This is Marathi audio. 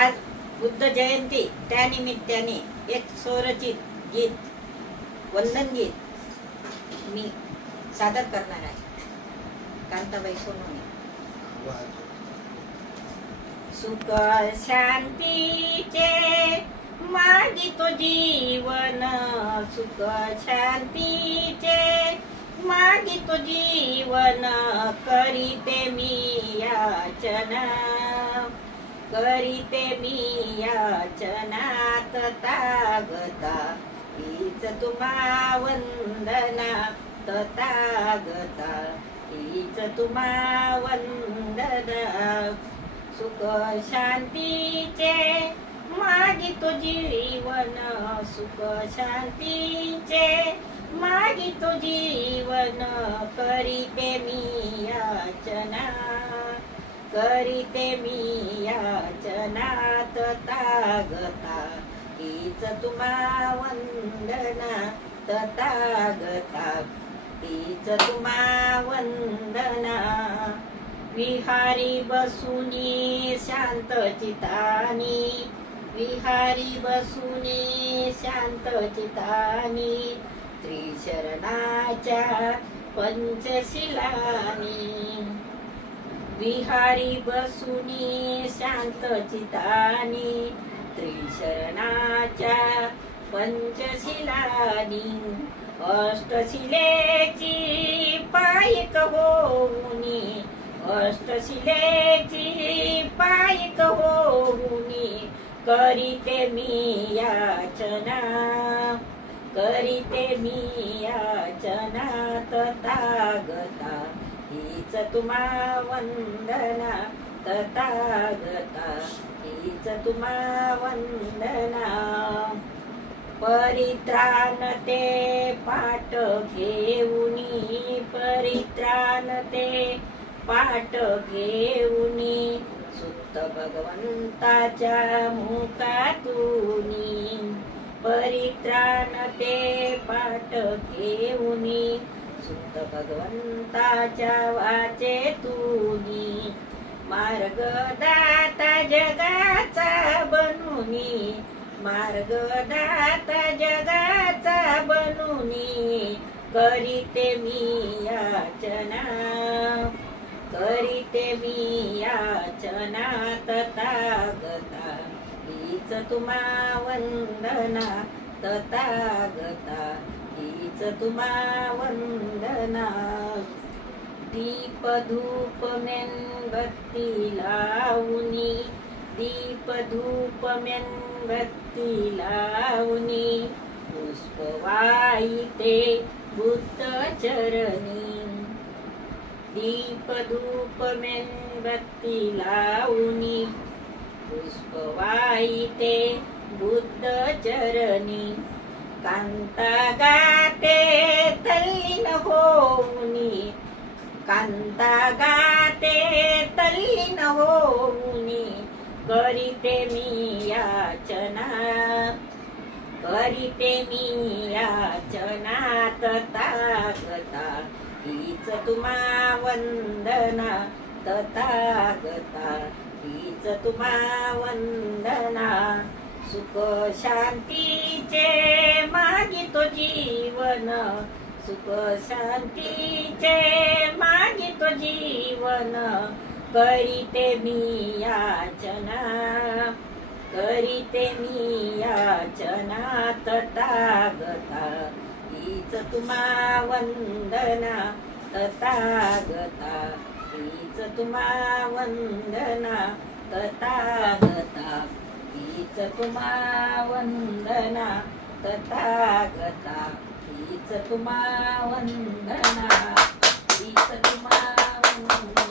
आज बुद्ध जयंती, त्यानिमित्ताने एक स्वरचित गीत, वंदन गीत मी सादर करणार आहे. कांताबाई सोनवणे. सुख शांतीचे मागितो जीवन, सुख शांतीचे मागितो जीवन, करीते मी याचना, करीते मी याचना, तथागता हीच तुम्हा वंदना, तथागता हीच तुम्हा वंदना. सुख शांतीचे मागितो जीवन, सुख शांतीचे मागितो जीवन, करीते मी याचना, करीते मी याचना, तथागता हीच तुम्हा वंदना, तथागता हीच तुम्हा वंदना. विहारी बसुनी शांत चितानी, विहारी बसुनी शांत चितानी, त्रिशरणाच्या पंचशिलानी, विहारी बसुनी शांत चितानी, त्रिशरणाच्या पंचशिलानी, अष्टशिलेची पायक होऊनी, अष्टशिलेची पायक होऊनी, करीते मी याचना, करीते मी याचना, तथागता हीच तुम्हा वंदना, तथागता हीच तुम्हा वंदना. परित्राण ते पाठ घेऊनी, परित्राण ते पाठ घेऊनी, सुत भगवंताच्या मुखातूनी, परित्राण ते पाठ घेऊनी, सुत भगवंताच्या वाचेतूनी, मार्ग दाता जगाचा बनूनी, मार्ग दाता जगाचा बनूनी, करीते मी याचना, करीते मी याचना, तथागता हीच तुम्हा वंदना, तथागता हीच तुम्हा वंदना. दीप धूप मेणबत्ती लावूनी, दीप धूप मेणबत्ती लावूनी, पुष्प वाहिते बुद्ध चरणी, दीप धूप मेणबत्ती लावूनी, पुष्प वाहिते बुद्ध चरणी, कांता गाते तल्लीन होऊनी, कांता गाते तल्लीन होऊनी, करीते मी याचना, करीते मी याचना, तथागता हीच तुम्हा वंदना, तथागता हीच तुम्हा वंदना. सुख शांतीचे मागितो जीवन, सुख शांतीचे मागितो जीवन, करीते मी याचना, करीते मी याचना, तथागता हीच तुम्हा वंदना, तथागता हीच तुम्हा वंदना, तथागता हीच तुम्हा वंदना, तथागता हीच तुम्हा वंदना, हीच तुम्हा वंदना.